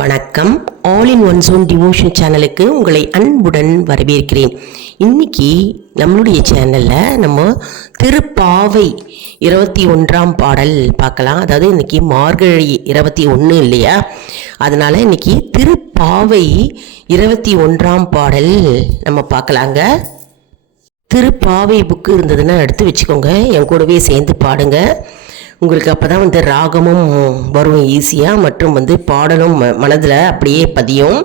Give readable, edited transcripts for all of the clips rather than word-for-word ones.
வணக்கம். All in one zone devotion சேனலுக்கு உங்களை அன்புடன் வரவேற்கிறேன். இன்னைக்கு நம்மளுடைய சேனலில் நம்ம திருப்பாவை 21ஆம் பாடல் பார்க்கலாம். அதாவது இன்னைக்கு மார்கழி 21 இல்லையா, அதனால் இன்னைக்கு திருப்பாவை 21ஆம் பாடல் நம்ம பார்க்கலாங்க. திருப்பாவை புக்கு இருந்ததுன்னா எடுத்து வச்சுக்கோங்க, என் கூடவே சேர்ந்து பாடுங்க. உங்களுக்கு அப்போ தான் ராகமும் வரும் ஈஸியாக, மற்றும் பாடலும் மனதில் அப்படியே பதியும்.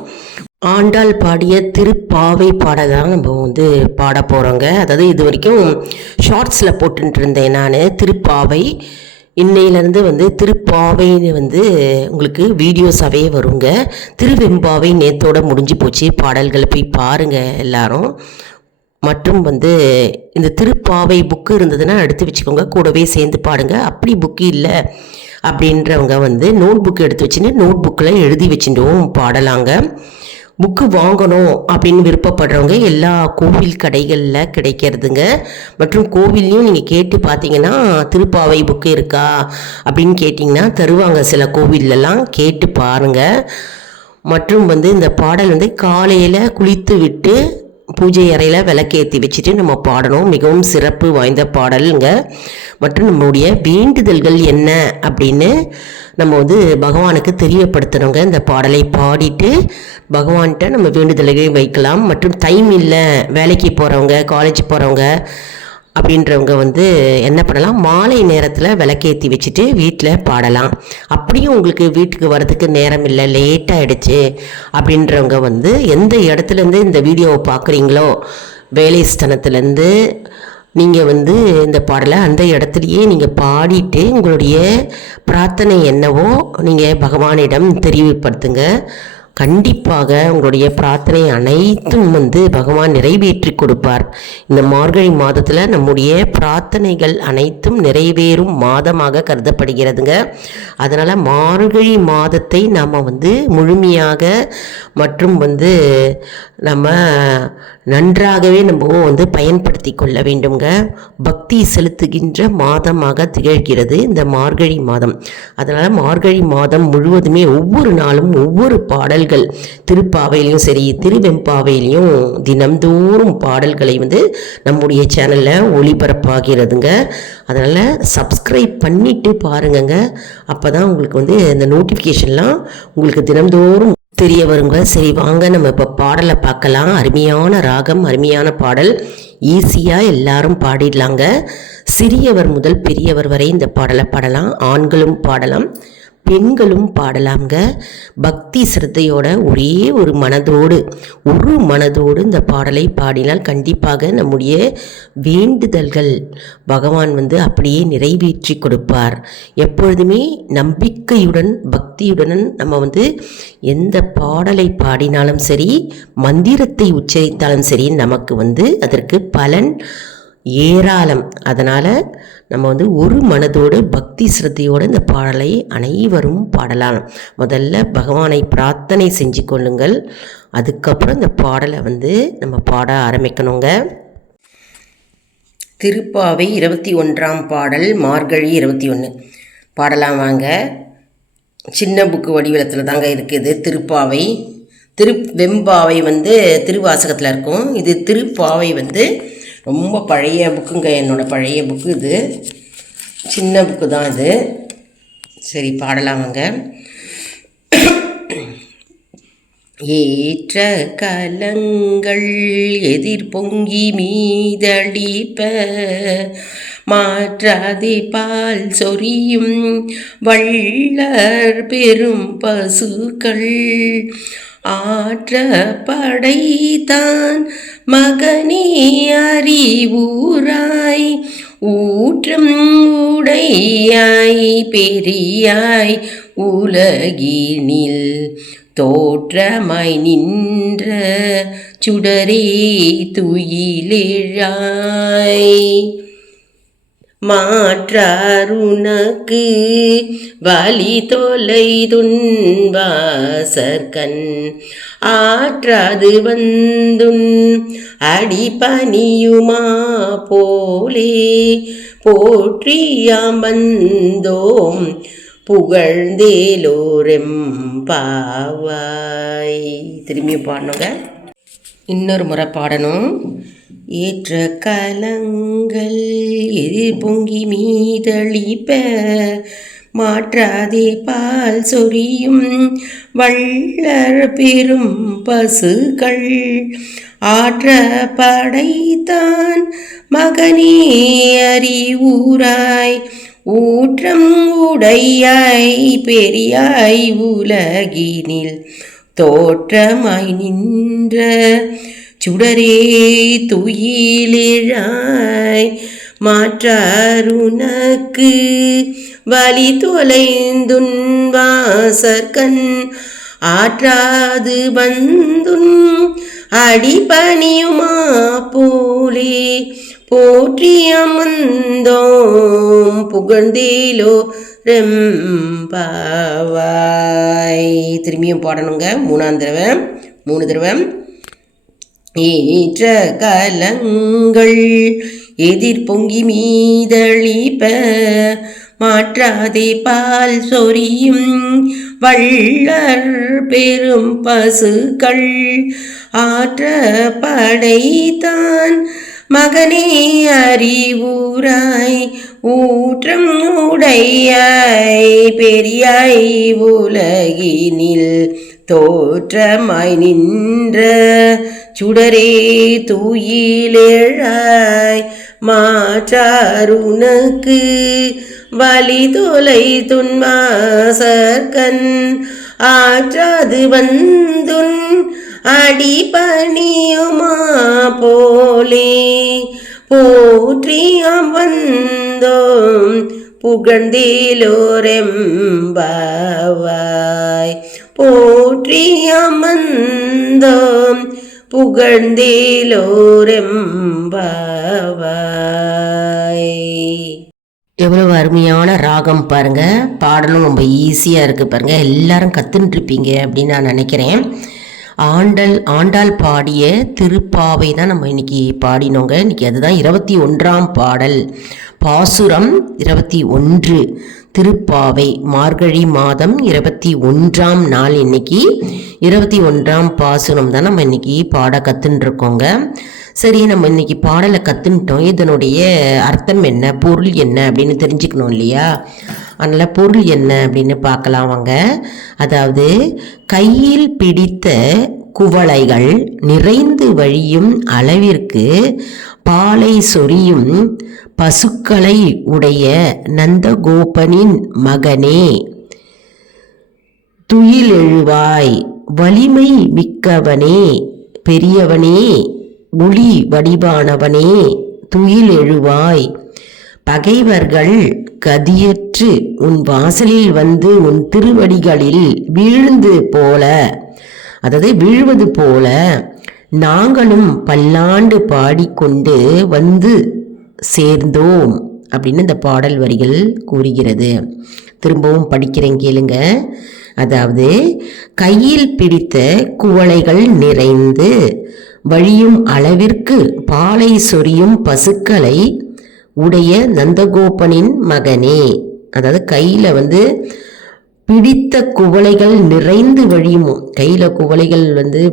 ஆண்டாள் பாடிய திருப்பாவை பாட தான் நம்ம பாட போகிறோங்க. அதாவது இது வரைக்கும் ஷார்ட்ஸில் போட்டுட்டு இருந்தேன் நான் திருப்பாவை. இன்னையிலேருந்து திருப்பாவைன்னு உங்களுக்கு வீடியோஸாகவே வருங்க. திருவெம்பாவை நேத்தோட முடிஞ்சு போச்சு, பாடல்களை போய் பாருங்கள் எல்லாரும். மற்றும் இந்த திருப்பாவை புக்கு இருந்ததுன்னா எடுத்து வச்சுக்கோங்க, கூடவே சேர்ந்து பாடுங்க. அப்படி புக்கு இல்லை அப்படின்றவங்க நோட் புக்கு எடுத்து வச்சுன்னு நோட் புக்கில் எழுதி வச்சுட்டும் பாடலாங்க. புக்கு வாங்கணும் அப்படின்னு விருப்பப்படுறவங்க எல்லா கோவில் கடைகளில் கிடைக்கிறதுங்க. மற்றும் கோவில்லையும் நீங்கள் கேட்டு பார்த்தீங்கன்னா திருப்பாவை புக்கு இருக்கா அப்படின்னு கேட்டிங்கன்னா தருவாங்க. சில கோவிலெலாம் கேட்டு பாருங்கள். மற்றும் இந்த பாடல் காலையில் குளித்து விட்டு பூஜை அறையில் விளக்கேற்றி வச்சுட்டு நம்ம பாடணும். மிகவும் சிறப்பு வாய்ந்த பாடலுங்க. மற்றும் நம்மளுடைய வேண்டுதல்கள் என்ன அப்படின்னு நம்ம பகவானுக்கு தெரியப்படுத்தணுங்க. இந்த பாடலை பாடிட்டு பகவான்கிட்ட நம்ம வேண்டுதல்களை வைக்கலாம். மற்றும் டைம் இல்லை, வேலைக்கு போகிறவங்க, காலேஜ் போகிறவங்க அப்படின்றவங்க என்ன பண்ணலாம், மாலை நேரத்தில் விளக்கேற்றி வச்சுட்டு வீட்டில் பாடலாம். அப்படியும் உங்களுக்கு வீட்டுக்கு வரதுக்கு நேரம் இல்லை, லேட் ஆகிடுச்சு அப்படின்றவங்க எந்த இடத்துலேருந்து இந்த வீடியோவை பார்க்குறீங்களோ, வேலை ஸ்தலத்துலேருந்து நீங்கள் இந்த பாடலை அந்த இடத்துலையே நீங்கள் பாடிட்டு உங்களுடைய பிரார்த்தனை என்னவோ நீங்கள் பகவானிடம் தெரிவுபடுத்துங்க. கண்டிப்பாக உங்களுடைய பிரார்த்தனை அனைத்தும் பகவான் நிறைவேற்றி கொடுப்பார். இந்த மார்கழி மாதத்தில் நம்முடைய பிரார்த்தனைகள் அனைத்தும் நிறைவேறும் மாதமாக கருதப்படுகிறதுங்க. அதனால் மார்கழி மாதத்தை நாம் முழுமையாக மற்றும் நம்ம நன்றாகவே நம்ம பயன்படுத்தி கொள்ள வேண்டுங்க. பக்தி செலுத்துகின்ற மாதமாக திகழ்கிறது இந்த மார்கழி மாதம். அதனால் மார்கழி மாதம் முழுவதுமே ஒவ்வொரு நாளும் ஒவ்வொரு பாடல்கள், திருப்பாவையிலையும் சரி திருவெம்பாவையிலையும் தினம்தோறும் பாடல்களை நம்முடைய சேனலில் ஒளிபரப்பாகிறதுங்க. அதனால் சப்ஸ்கிரைப் பண்ணிவிட்டு பாருங்கங்க. அப்போ தான் உங்களுக்கு இந்த நோட்டிஃபிகேஷன்லாம் உங்களுக்கு தினம்தோறும் தெரிய வருங்க. சரி வாங்க நம்ம இப்போ பாடலை பார்க்கலாம். அருமையான ராகம், அருமையான பாடல், ஈஸியாக எல்லாரும் பாடிடலாங்க. சிறியவர் முதல் பெரியவர் வரை இந்த பாடலை பாடலாம். ஆண்களும் பாடலாம், பெண்களும் பாடலாங்க. பக்தி சிரத்தையோட ஒரே ஒரு மனதோடு இந்த பாடலை பாடினால் கண்டிப்பாக நம்முடைய வேண்டுதல்கள் பகவான் அப்படியே நிறைவேற்றி கொடுப்பார். எப்பொழுதுமே நம்பிக்கையுடன் பக்தியுடன் நம்ம எந்த பாடலை பாடினாலும் சரி, மந்திரத்தை உச்சரித்தாலும் சரி, நமக்கு அதற்கு பலன் ஏராளம். அதனால் நம்ம ஒரு மனதோடு பக்தி சிரத்தையோடு இந்த பாடலை அனைவரும் பாடலாம். முதல்ல பகவானை பிரார்த்தனை செஞ்சு கொள்ளுங்கள், அதுக்கப்புறம் இந்த பாடலை நம்ம பாட ஆரம்பிக்கணுங்க. திருப்பாவை 21ஆம் பாடல், மார்கழி 21 பாடலாம் வாங்க. சின்ன புக்கு வடிவத்தில் தாங்க இருக்குது திருப்பாவை. திருவெம்பாவை திருவாசகத்தில் இருக்கும். இது திருப்பாவை ரொம்ப பழைய புக்குங்க, என்னோடய பழைய புக்கு. இது சின்ன புக்கு தான் இது. சரி பாடலாமாங்க. ஏற்ற கலங்கள் எதிர் பொங்கி மீதளிப்ப, மாற்றாதே பால் சொரியும் வள்ளர் பெரும் பசுக்கள், ஆற்ற படைத்தான் மகனே அறிவுராய், ஊற்றம் உடையாய் பெரியாய் உலகினில், தோற்றமாய் நின்ற சுடரே துயிலெழாய், மாற்றாருனக்கு வலி தொலைதுன் வாசற்கண், ஆற்றாது வந்துன் அடிபணியுமா போலே, போற்றியாம் வந்தோம் புகழ்ந்தேலோரெம்பாவாய். திரும்பி பாடணுங்க, இன்னொரு முறை பாடணும். ஏற்ற கலங்கள் எதிர் பொங்கி மீதளிப்ப மாற்றாதே பால் சொரியும் வள்ளர் பெரும் பசுக்கள் ஆற்ற படைத்தான் மகனே அறிவுராய் ஊற்றம் உடையாய் பெரியாய் உலகினில் தோற்றமாய் நின்ற சுடரே துயிலிழாய் மாற்றாருனக்கு வழி தொலைந்துன் வாசற்கண் ஆற்றாது வந்துன் அடிபணியுமா போலே போற்றி அமர்ந்தோம் புகழ்ந்தேலோ ரெம்பாவாய். திரும்பியும் பாடணுங்க, 3 தடவை. ஏற்ற கலங்கள் எதிர் பொங்கி மீதளிப்ப மாற்றாதே பால் சொரியும் வள்ளர் பெரும் பசுக்கள் ஆற்ற படைத்தான் மகனே அறிவுராய் ஊற்றம் உடையாய் பெரியாய் உலகினில் தோற்றமாய் நின்ற சுடரே தூயிலேழாய் மாற்றாருனக்கு வழி தொலை துன்வாசற்கண் ஆற்றாது வந்துன் அடிபணியுமா போலே போற்றி அமர்ந்தோம் புகழ்ந்தேலோரெம்பாவாய். போற்றி அமர்ந்தோம் புகழ்ந்தேலோரெம்பாவாய். எவ்வளவு அருமையான ராகம் பாருங்க, பாடலும் ரொம்ப ஈஸியாக இருக்குது பாருங்க. எல்லாரும் கற்றுன்னு இருப்பீங்க அப்படின்னு நான் நினைக்கிறேன். ஆண்டாள் பாடிய திருப்பாவை தான் நம்ம இன்னைக்கு பாடினோங்க. இன்னைக்கு அதுதான் 21ஆம் பாடல், பாசுரம் 21, திருப்பாவை. மார்கழி மாதம் 21ஆம் நாள் இன்னைக்கு 21ஆம் பாசுரம் தான் நம்ம இன்னைக்கு பாட கற்றுன்னு இருக்கோங்க. சரி, நம்ம இன்னைக்கு பாடலை கற்றுன்ட்டோம், இதனுடைய அர்த்தம் என்ன, பொருள் என்ன அப்படின்னு தெரிஞ்சுக்கணும் இல்லையா? அதனால் பொருள் என்ன அப்படின்னு பார்க்கலாம் வாங்க. அதாவது, கையில் பிடித்த குவளைகள் நிறைந்து வழியும் அளவிற்கு பாலை சொரியும் பசுக்களை உடைய நந்தகோபனின் மகனே, துயிலெழுவாய் வலிமை மிக்கவனே, பெரியவனே, ஒளி வடிவானவனே, துயிலெழுவாய். பகைவர்கள் கதியற்று உன் வாசலில் வந்து உன் திருவடிகளில் வீழ்வது போல நாங்களும் பல்லாண்டு பாடிக்கொண்டு வந்து சேர்ந்தோம் அப்படின்னு இந்த பாடல் வரிகள் கூறுகிறது. திரும்பவும் படிக்கிறேன், கேளுங்க. அதாவது, கையில் பிடித்த குவளைகள் நிறைந்து வழியும் அளவிற்கு பாலை சொரியும் பசுக்களை உடைய நந்தகோபனின் மகனே. அதாவது கையில் பிடித்த குவளைகள் நிறைந்து வழியும், கையில் குவளைகள்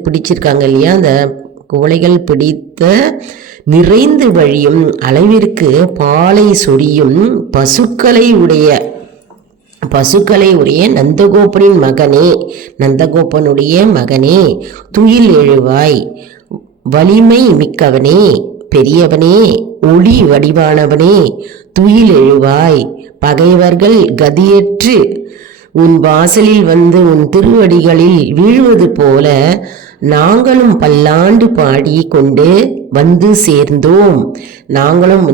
பிடிச்சிருக்காங்க இல்லையா, அந்த குவளைகள் பிடித்த நிறைந்து வழியும் அளவிற்கு பாலை சொரியும் பசுக்களை உடைய நந்தகோபனுடைய மகனே, துயில் எழுவாய் வலிமை மிக்கவனே, பெரியவனே, ஒளி வடிவானவனே, துயில் எழுவாய். பகைவர்கள் கதியற்று உன் வாசலில் வந்து உன் திருவடிகளில் வீழ்வது போல நாங்களும் பல்லாண்டு பாடி கொண்டு வந்து சேர்ந்தோம். நாங்களும்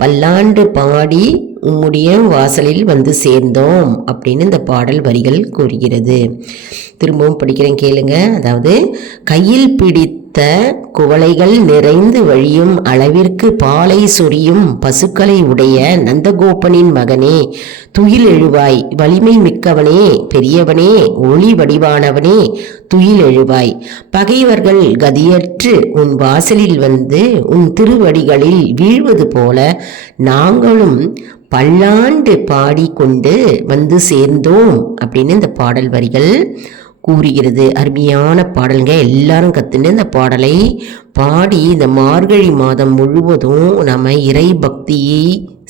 பல்லாண்டு பாடி உம்முடைய வாசலில் வந்து சேர்ந்தோம் அப்படின்னு இந்த பாடல் வரிகள் கூறுகிறது. திரும்பவும் படிக்கிறேன், கேளுங்க. அதாவது, கையில் பிடித்த குவளைகள் நிறைந்து வழியும் அளவிற்கு பாலை சொரியும் பசுக்களை உடைய நந்தகோபனின் மகனே, துயில் எழுவாய் வலிமை மிக்கவனே, பெரியவனே, ஒளி வடிவானவனே, துயில் எழுவாய். பகைவர்கள் கதியற்று உன் வாசலில் வந்து உன் திருவடிகளில் வீழ்வது போல நாங்களும் பல்லாண்டு பாடிக்கொண்டு வந்து சேர்ந்தோம் அப்படின்னு இந்த பாடல் வரிகள் கூறுகிறது. அருமையான பாடலுங்க. எல்லாரும் கற்றுன்னு இந்த பாடலை பாடி இந்த மார்கழி மாதம் முழுவதும் நம்ம இறை பக்தியை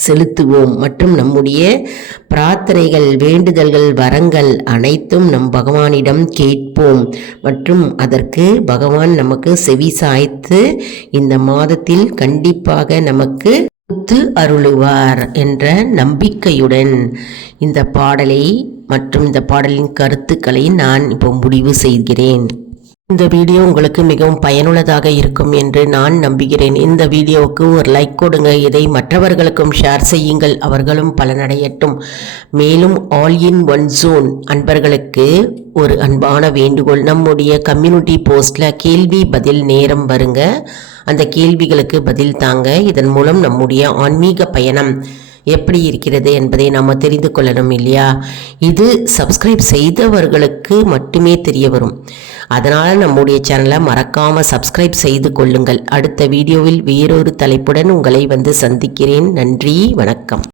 செலுத்துவோம் மற்றும் நம்முடைய பிரார்த்தனைகள், வேண்டுதல்கள், வரங்கள் அனைத்தும் நம் பகவானிடம் கேட்போம் மற்றும் அதற்கு பகவான் நமக்கு செவி சாய்த்து இந்த மாதத்தில் கண்டிப்பாக நமக்கு அருளுவார் என்ற நம்பிக்கையுடன் இந்த பாடலை மற்றும் இந்த பாடலின் கருத்துக்களை நான் இப்போ முடிவு செய்கிறேன். இந்த வீடியோ உங்களுக்கு மிகவும் பயனுள்ளதாக இருக்கும் என்று நான் நம்புகிறேன். இந்த வீடியோவுக்கு ஒரு லைக் கொடுங்க. இதை மற்றவர்களுக்கும் ஷேர் செய்யுங்கள், அவர்களும் பலனடையட்டும். மேலும் ஆல் இன் ஒன் ஜோன் அன்பர்களுக்கு ஒரு அன்பான வேண்டுகோள். நம்முடைய கம்யூனிட்டி போஸ்டில் கேள்வி பதில் நேரம் வருங்க. அந்த கேள்விகளுக்கு பதில் தாங்க. இதன் மூலம் நம்முடைய ஆன்மீக பயணம் எப்படி இருக்கிறது என்பதை நாம் தெரிந்து கொள்ளணும் இல்லையா? இது சப்ஸ்கிரைப் செய்தவர்களுக்கு மட்டுமே தெரிய வரும். அதனால் நம்முடைய சேனலை மறக்காமல் சப்ஸ்கிரைப் செய்து கொள்ளுங்கள். அடுத்த வீடியோவில் வேறொரு தலைப்புடன் உங்களை வந்து சந்திக்கிறேன். நன்றி, வணக்கம்.